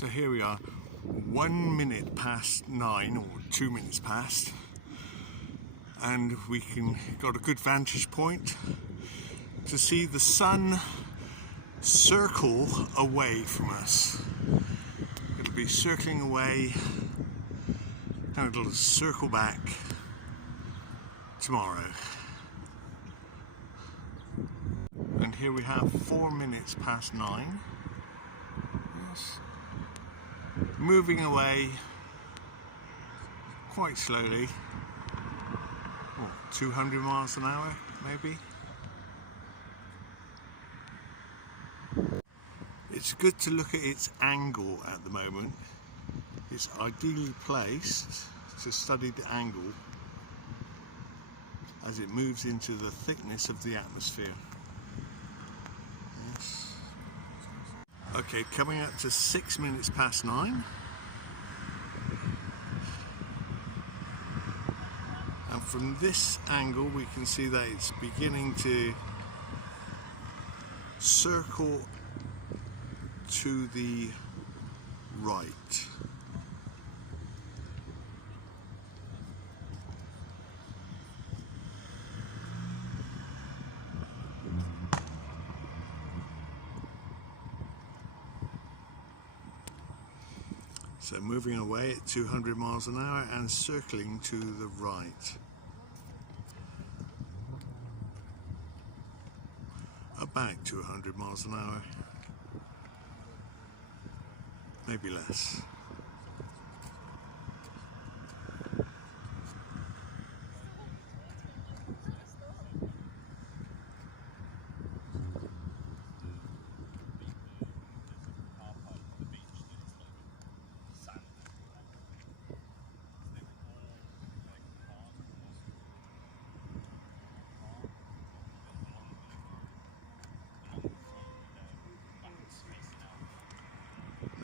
So here we are, 1 minute past 9 or 2 minutes past, and we got a good vantage point to see the sun circle away from us. It'll be circling away and it'll circle back tomorrow. And here we have 4 minutes past 9. Yes. Moving away quite slowly. 200 miles an hour maybe. It's good to look at its angle at the moment. It's ideally placed to study the angle as it moves into the thickness of the atmosphere. Yes. Okay, coming up to 6 minutes past 9. And from this angle we can see that it's beginning to circle to the right. So moving away at 200 miles an hour and circling to the right. About 200 miles an hour. Maybe less.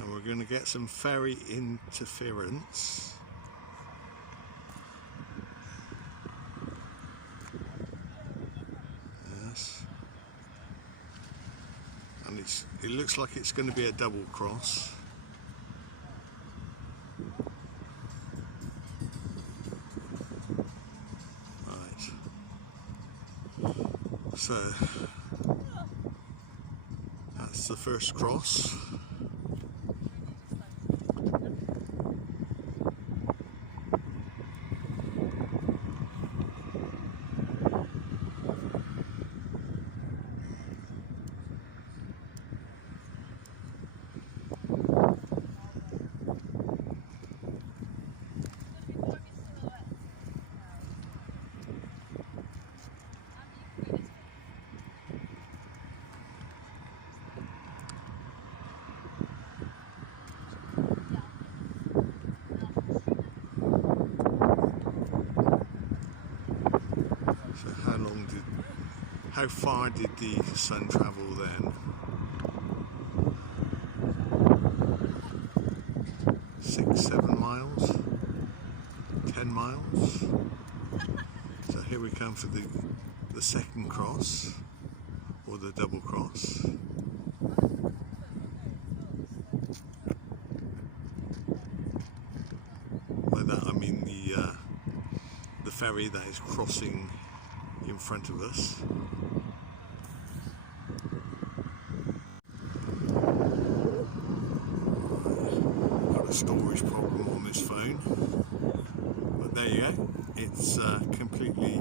We're going to get some ferry interference. Yes. And it looks like it's going to be a double cross. Right. So that's the first cross. How far did the sun travel then? 6, 7 miles? 10 miles? So here we come for the second cross, or the double cross. By that I mean the ferry that is crossing in front of us. Got a storage problem on this phone, but there you go. It's completely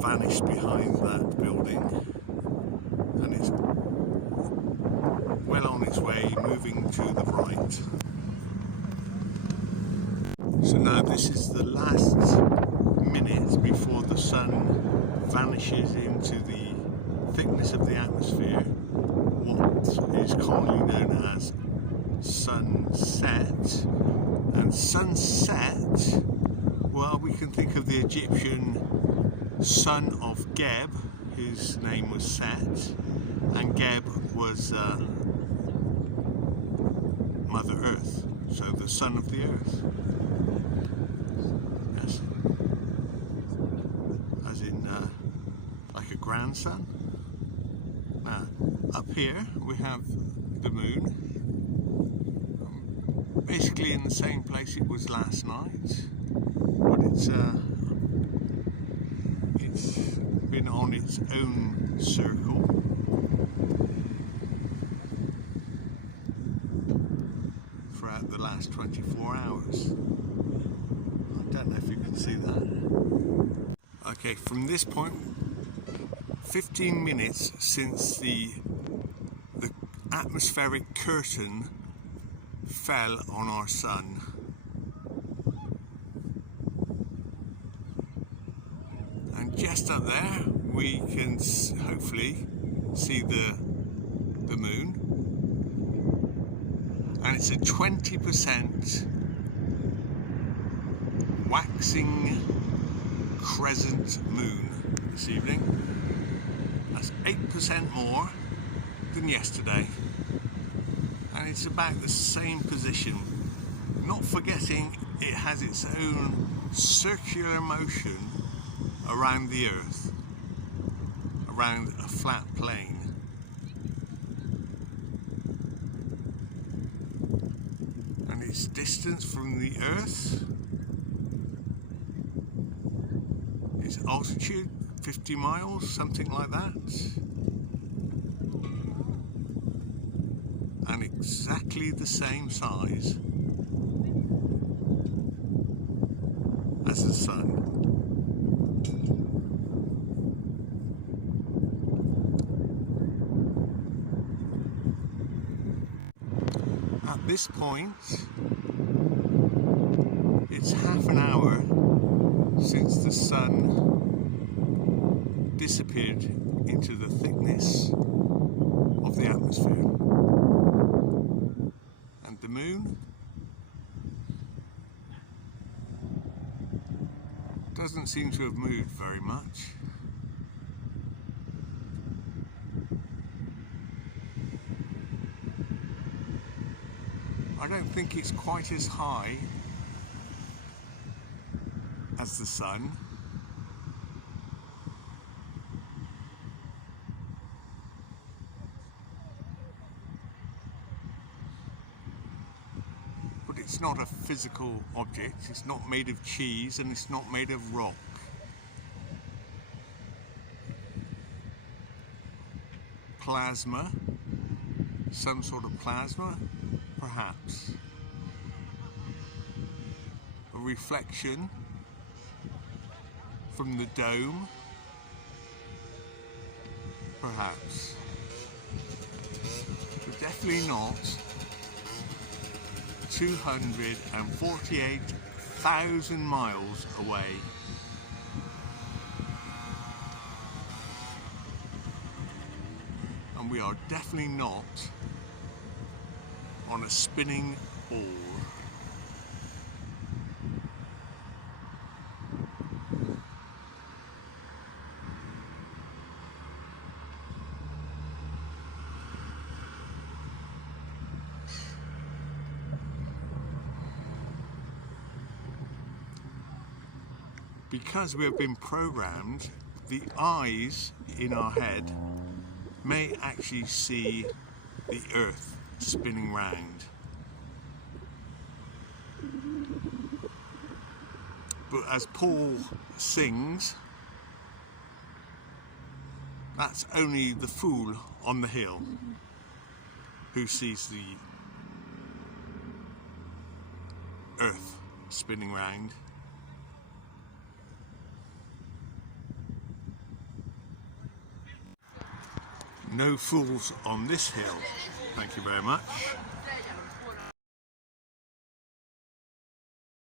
vanished behind that building, and it's well on its way, moving to the right. So now this is the last minute before the sun vanishes into the thickness of the atmosphere, what is commonly known as sunset. And sunset, well, we can think of the Egyptian son of Geb, whose name was Set, and Geb was Mother Earth, so the son of the earth. Yes. As in like a grandson? No. Up here we have the moon, basically in the same place it was last night, but it's been on its own circle. Throughout the last 24 hours. I don't know if you can see that. Okay, from this point, 15 minutes since the atmospheric curtain fell on our sun. And just up there we can hopefully see the moon. And it's a 20% waxing crescent moon this evening. That's 8% more than yesterday. And it's about the same position. Not forgetting it has its own circular motion around the Earth, around a flat plane. Its distance from the Earth, its altitude, 50 miles, something like that, and exactly the same size as the sun. At this point, it's half an hour since the sun disappeared into the thickness of the atmosphere. And the moon doesn't seem to have moved very much. I don't think it's quite as high as the sun. But it's not a physical object, it's not made of cheese and it's not made of rock. Plasma, some sort of plasma, perhaps. A reflection from the dome, perhaps. But definitely not 248,000 miles away. And we are definitely not on a spinning ball. Because we have been programmed, the eyes in our head may actually see the Earth spinning round. But as Paul sings, that's only the fool on the hill who sees the Earth spinning round. No fools on this hill. Thank you very much.